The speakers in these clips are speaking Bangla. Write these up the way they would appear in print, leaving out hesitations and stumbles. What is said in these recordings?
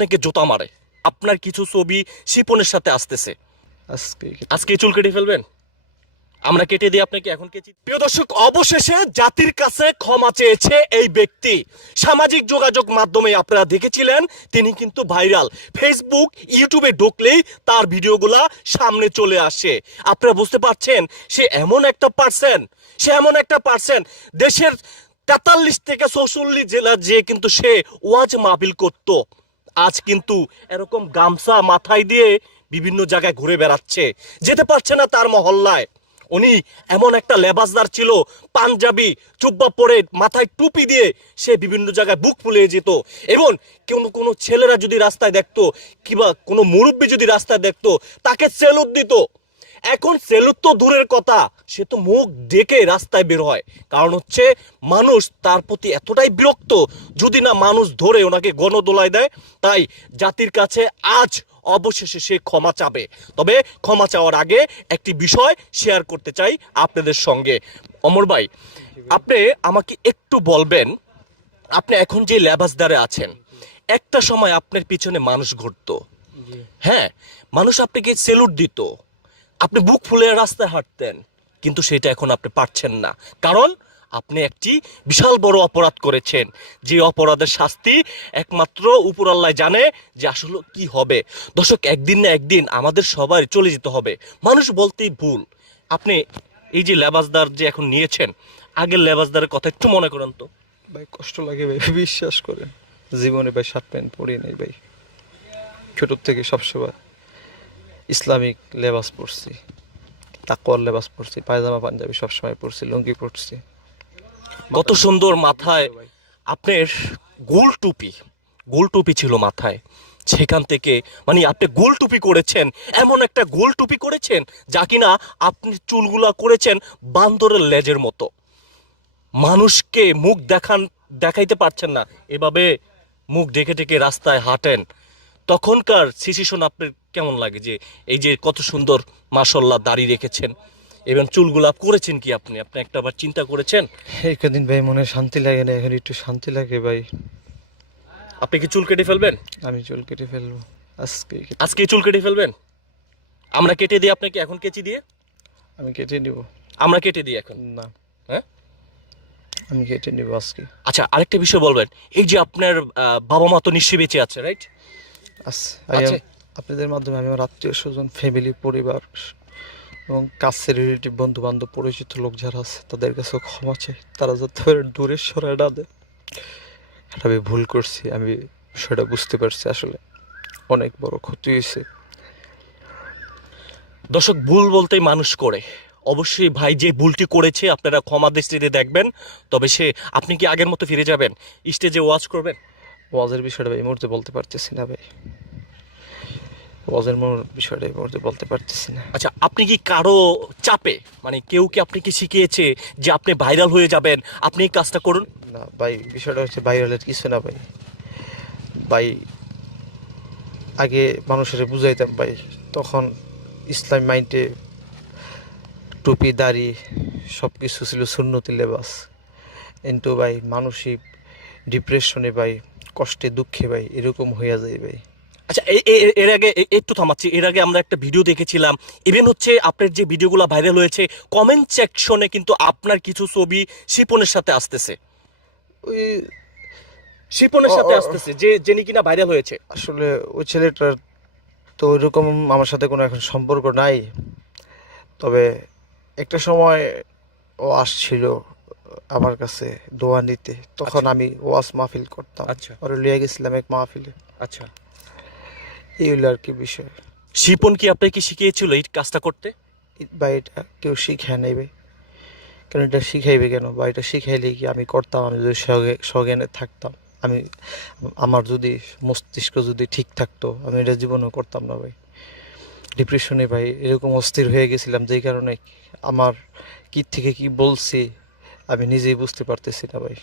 আপনাকে জুতা মারে। আপনার কিছু ছবি শিপনের সাথে আসতেছে। আজকে চুল কেটে ফেলবেন? আমরা কেটে দিই আপনাকে এখন কেটে। প্রিয় দর্শক, অবশেষে জাতির কাছে ক্ষমা চেয়েছে এই ব্যক্তি। সামাজিক যোগাযোগ মাধ্যমে আপনারা দেখেছিলেন তিনি কিন্তু ভাইরাল। ফেসবুক ইউটিউবে ঢুকলেই তার ভিডিওগুলা সামনে চলে আসে। আপনারা বুঝতে পারছেন সে এমন একটা পার্সন দেশের 43 থেকে 44 জেলা যে কিন্তু সে ওয়াজ মাহফিল করত। আজ কিন্তু এরকম গামছা মাথায় দিয়ে বিভিন্ন জায়গায় ঘুরে বেড়াচ্ছে, যেতে পারছে না তার মহল্লায়। উনি এমন একটা লেবাসদার ছিল, পাঞ্জাবি জুব্বা পরে মাথায় টুপি দিয়ে সে বিভিন্ন জায়গায় বুক ফুলিয়ে যেত। এবং কোনো ছেলেরা যদি রাস্তায় দেখতো কিংবা কোনো মুরব্বী যদি রাস্তায় দেখতো তাকে সেলুট দিত। এখন সেলুট তো দূরের কথা, সে তো মুখ ডেকে রাস্তায় বের হয়। কারণ হচ্ছে মানুষ তার প্রতি এতটাই বিরক্ত, যদি না মানুষ ধরে ওনাকে গণদোলায় দেয়। তাই জাতির কাছে আজ অবশেষে সে ক্ষমা চাবে। তবে ক্ষমা চাওয়ার আগে একটি বিষয় শেয়ার করতে চাই আপনাদের সঙ্গে। অমর ভাই, আপনি আমাকে একটু বলবেন, আপনি এখন যে লেবাসদারে আছেন, একটা সময় আপনার পিছনে মানুষ ঘুরতো, হ্যাঁ, মানুষ আপনাকে সেলুট দিত, আপনি বুক ফুলে রাস্তায় হাঁটতেন, কিন্তু সেটা এখন আপনি পারছেন না। কারণ আপনি একটি বিশাল বড় অপরাধ করেছেন, যে অপরাধের শাস্তি একমাত্র উপরআল্লাহ জানে যে আসলে কি হবে। দর্শক, একদিন না একদিন আমাদের সবাই চলে যেতে হবে, মানুষ বলতেই ভুল। আপনি এই যে লেবাসদার যে এখন নিয়েছেন, আগের লেবাসদারের কথা একটু মনে করেন তো। ভাই কষ্ট লাগে ভাই, বিশ্বাস করেন। জীবনে ভাই শার্ট প্যান্ট পরি নাই ভাই, ছোট থেকে সবসময় ইসলামিক লেবাস পরছি, তাকওয়ার লেবাস পরছি, পায়জামা পাঞ্জাবি সবসময় পরছি, লুঙ্গি পরছি। কত সুন্দর মাথায় আপনার গোল টুপি ছিল মাথায়, সেখান থেকে মানে আপনি গোল টুপি করেছেন, এমন একটা গোল টুপি করেছেন যা কিনা আপনি চুলগুলা করেছেন বান্দরের লেজের মতো। মানুষকে মুখ দেখাইতে পারছেন না, এভাবে মুখ ঢেকে ঢেকে রাস্তায় হাঁটেন। তখনকার সিচুয়েশন আপনার কেমন লাগে যে এই যে কত সুন্দর মাশাআল্লাহ দাড়ি রেখেছেন এবং চুলগুলা করেছেন কি আপনি আপনি একটা বার চিন্তা করেছেন? এই কদিন ভাই মনে শান্তি লাগে না, এখন একটু শান্তি লাগে ভাই। আপনি কি চুল কেটে ফেলবেন? আমি চুল কেটে ফেলবো আজকে চুল কেটে ফেলবেন? আমরা কেটে দিই আপনাকে এখন কেচি দিয়ে? আমি কেটে নিব। আমরা কেটে দিই এখন? না, হ্যাঁ, আমি কেটে নিব আজকে। আচ্ছা, আরেকটা বিষয় বলবেন, এই যে আপনার বাবা মা তো নিশ্চয়ই বেঁচে আছে, রাইট? আচ্ছা, আপনাদের মাধ্যমে আমি আমার আত্মীয় স্বজন, ফ্যামিলি, পরিবার এবং কাছের রিলেটিভ, বন্ধু বান্ধব, পরিচিত লোক যারা আছে তাদের কাছেও ক্ষমা চাই। তারা যাতে দূরে সরায় না দেয়। আমি ভুল করছি, আমি সেটা বুঝতে পারছি, আসলে অনেক বড় ক্ষতি হয়েছে। দর্শক, ভুল বলতেই মানুষ করে। অবশ্যই ভাই যে ভুলটি করেছে আপনারা ক্ষমা দৃষ্টিতে দেখবেন। তবে আপনি কি আগের মতো ফিরে যাবেন, স্টেজে ওয়াজ করবেন? ওয়াজের বিষয়টা ভাই এই মুহূর্তে বলতে পারতেছি না ভাই, ওয়াজের বিষয়টা এই মুহূর্তে বলতে পারতেছি না। আচ্ছা, আপনি কি কারো চাপে, মানে কেউ কি আপনাকে শিখিয়েছে যে আপনি ভাইরাল হয়ে যাবেন, আপনি এই কাজটা করুন? না ভাই, বিষয়টা হচ্ছে ভাইরালের কিছু না ভাই। ভাই আগে মানুষের বুঝাইতাম ভাই, তখন ইসলাম মাইন্ডে টুপি দাড়ি সব কিছু ছিল সুন্নতি লেবাস। কিন্তু ভাই মানসিক ডিপ্রেশনে ভাই, কষ্টে দুঃখে ভাই এরকম হইয়া যায় ভাই। আচ্ছা, এর আগে একটু থামাচ্ছি, এর আগে আমরা একটা ভিডিও দেখেছিলাম, ইভেন হচ্ছে আপনার যে ভিডিওগুলো ভাইরাল হয়েছে কমেন্ট সেকশনে কিন্তু আপনার কিছু ছবি শিপনের সাথে আসতেছে, ওই শিপনের সাথে আসতেছে, যে যিনি কিনা ভাইরাল হয়েছে। আসলে ওই ছেলেটার তো ওইরকম আমার সাথে কোনো এখন সম্পর্ক নাই। তবে একটা সময় ও আসছিল আমার কাছে দোয়া নিতে, তখন আমি ওয়াজ মাহফিল করতাম। আচ্ছা ওরে লিয়ে গেছিলাম এক মাহফিলে। আচ্ছা, এই হইলো আর কি বিষয়। শিপন কি আপনাকে শিখিয়েছিল এই কাজটা করতে? বা এটা কেউ শিখায় নাই ভাই, কেন এটা শিখাইবে কেন? বা এটা শিখাইলে কি আমি করতাম? আমি যদি সজ্ঞানে থাকতাম, আমি আমার যদি মস্তিষ্ক যদি ঠিক থাকতো, আমি এটা জীবনেও করতাম না ভাই। ডিপ্রেশনে ভাই এরকম অস্থির হয়ে গেছিলাম, যেই কারণে আমার কি থেকে কি বলছি আমি নিজেই বুঝতে পারতেছি না ভাই।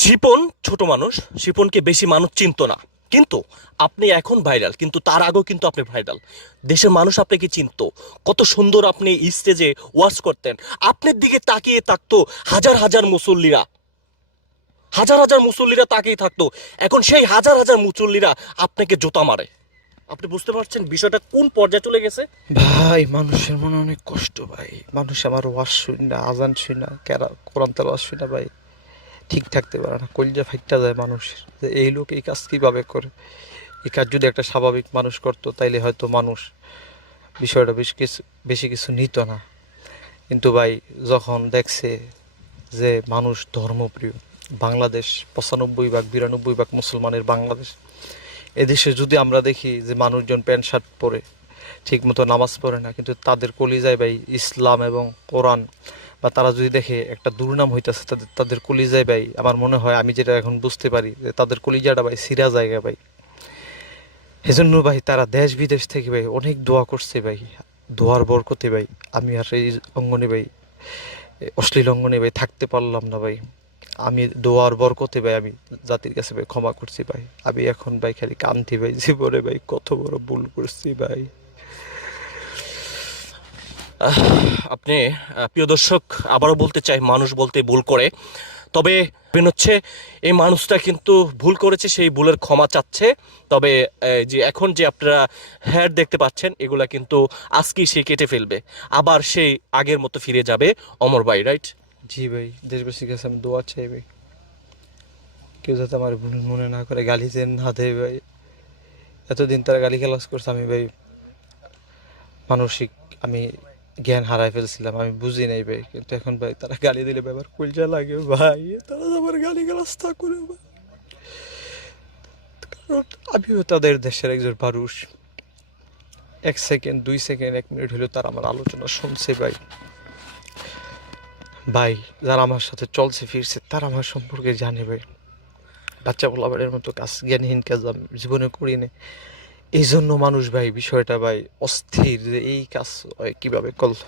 শিপন ছোট মানুষ, শিপনকে বেশি মানুষ চিনতো না, কিন্তু আপনি এখন ভাইরাল, কিন্তু তার আগেও কিন্তু আপনি ভাইরাল। দেশের মানুষ আপনাকে চিনতো, কত সুন্দর আপনি স্টেজে ওয়াজ করতেন, আপনার দিকে তাকিয়ে থাকতো হাজার হাজার মুসল্লিরা। হাজার হাজার মুসল্লিরা তাকেই থাকতো, এখন সেই হাজার হাজার মুসল্লিরা আপনাকে জুতা মারে। আপনি বুঝতে পারছেন বিষয়টা কোন পর্যায়ে চলে গেছে? ভাই মানুষের মনে অনেক কষ্ট ভাই, মানুষ আমার ওয়াজ শুনি না, আজান শুনি না, কোরআন তেলাওয়াত শুনি না ভাই, ঠিক থাকতে পারে না, কলিজা ফাইটটা যায় মানুষের, যে এই লোক এই কাজ কীভাবে করে। এই কাজ যদি একটা স্বাভাবিক মানুষ করতো তাইলে হয়তো মানুষ বিষয়টা বেশি কিছু নিত না। কিন্তু ভাই যখন দেখছে যে মানুষ ধর্মপ্রিয়, বাংলাদেশ 95 ভাগ 92 ভাগ মুসলমানের বাংলাদেশ, এদেশে যদি আমরা দেখি যে মানুষজন প্যান্ট শার্ট পরে ঠিক মতো নামাজ পড়ে না, কিন্তু তাদের কলিজায় ভাই ইসলাম এবং কোরআন, বা তারা যদি দেখে একটা দুর্নাম হইতেছে তাদের কলিজায় ভাই, আমার মনে হয় আমি যেটা এখন বুঝতে পারি যে তাদের কলিজাটা ভাই সিরা জায়গা ভাই। এজন্য ভাই তারা দেশ বিদেশ থেকে ভাই অনেক দোয়া করছে ভাই, দোয়ার বরকতে ভাই আমি আর এই অঙ্গনে ভাই, অশ্লীল অঙ্গনে ভাই থাকতে পারলাম না ভাই। আমি দোয়ার বরকতে ভাই আমি জাতির কাছে ভাই ক্ষমা করছি ভাই। আমি এখন ভাই খালি কান্তি ভাই, জীবনে ভাই কত বড় ভুল করছি ভাই। আপনি প্রিয় দর্শক, আবারও বলতে চাই, মানুষ বলতে ভুল করে, তবে হচ্ছে এই মানুষটা কিন্তু ভুল করেছে, সেই ভুলের ক্ষমা চাচ্ছে। তবে যে এখন যে আপনারা হেয়ার দেখতে পাচ্ছেন, এগুলা কিন্তু আজকেই সে কেটে ফেলবে, আবার সেই আগের মতো ফিরে যাবে অমর ভাই, রাইট? জি ভাই, দেশবাসীর কাছে আমি দোয়া চাই ভাই, কেউ যাতে আমার ভুল মনে না করে, গালি যেন না দেয় ভাই। এতদিন তারা গালি গালাজ করছে, আমি ভাই মানসিক আমি জ্ঞান হারাই ফেলছিলাম, আমি বুঝি নাই ভাই। কিন্তু এখন ভাই তারা গালি দিলে ভাই আমার কলজা লাগে ভাই, তারা আমার গালি গালাজ তা করে ভাই, কারণ আমিও তাদের দেশের একজন মানুষ। 1 সেকেন্ড 2 সেকেন্ড 1 মিনিট হলেও তারা আমার আলোচনা শুনছে ভাই। ভাই যারা আমার সাথে চলছে ফিরছে তারা আমার সম্পর্কে জানে ভাই। বাচ্চা পোলাপানের মতো কাজ, জ্ঞানহীন কাজ আমি জীবনে করি না। এই জন্য মানুষ ভাই বিষয়টা ভাই অস্থির যে এই কাজ কিভাবে করলো।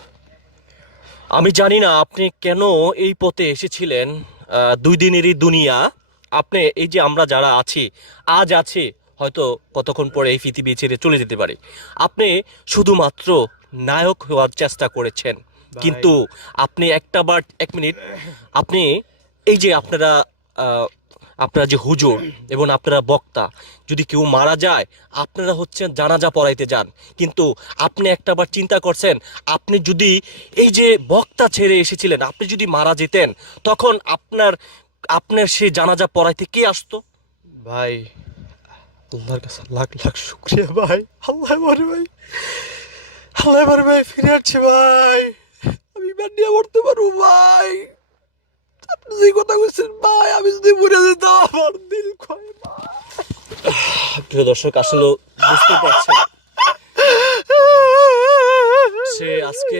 আমি জানি না আপনি কেন এই পথে এসেছিলেন। 2 দিনেরই দুনিয়া। আপনি এই যে আমরা যারা আছি, আজ আছি, হয়তো কতক্ষণ পরে এই পৃথিবী ছেড়ে চলে যেতে পারে। আপনি শুধুমাত্র নায়ক হওয়ার চেষ্টা করেছেন, কিন্তু আপনি একটা বার 1 মিনিট, আপনি এই যে আপনারা যে হুজুর এবং আপনারা বক্তা, যদি কেউ মারা যায় আপনারা হচ্ছেন জানাজা পড়াইতে যান, কিন্তু আপনি একটাবার চিন্তা করছেন, আপনি যদি এই যে বক্তা ছেড়ে এসেছিলেন, আপনি যদি মারা যেতেন, তখন আপনার সেই জানাজা পড়াইতে কে আসতো? ভাই আল্লাহর কাছে লাখ লাখ শুক্রিয়া ভাই, আল্লাহ আমার ভাই, আল্লাহ আমার ভাই ফিরে আসছে ভাই, আমি ইমান নিয়ে মরতে পারবো ভাই। আপনি যে কথা বলছেন ভাই, আমি যদি মরে যেতাম আমার দিল ক্ষয় ভাই। প্রিয় দর্শক, আসলে বুঝতে পারছেন, সে আজকে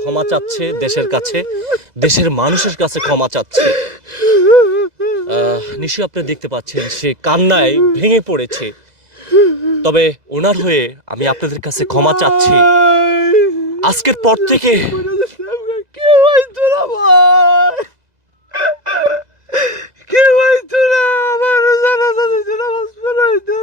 ক্ষমা চাচ্ছে দেশের কাছে, দেশের মানুষের কাছে ক্ষমা চাচ্ছে। নিশ্চয়ই আপনি দেখতে পাচ্ছেন সে কান্নায় ভেঙে পড়েছে। তবে ওনার হয়ে আমি আপনাদের কাছে ক্ষমা চাচ্ছি। আজকের পর থেকে কেউ হইতো না ভাই, কেউ হইতো না আমার জানাজা দিতে নামাজ পড়াইতে।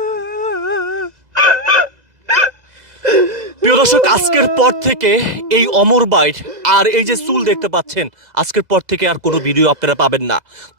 প্রিয় দর্শক, আজকের পর থেকে এই অমর বাইট আর এই যে চুল দেখতে পাচ্ছেন, আজকের পর থেকে আর কোনো ভিডিও আপনারা পাবেন না।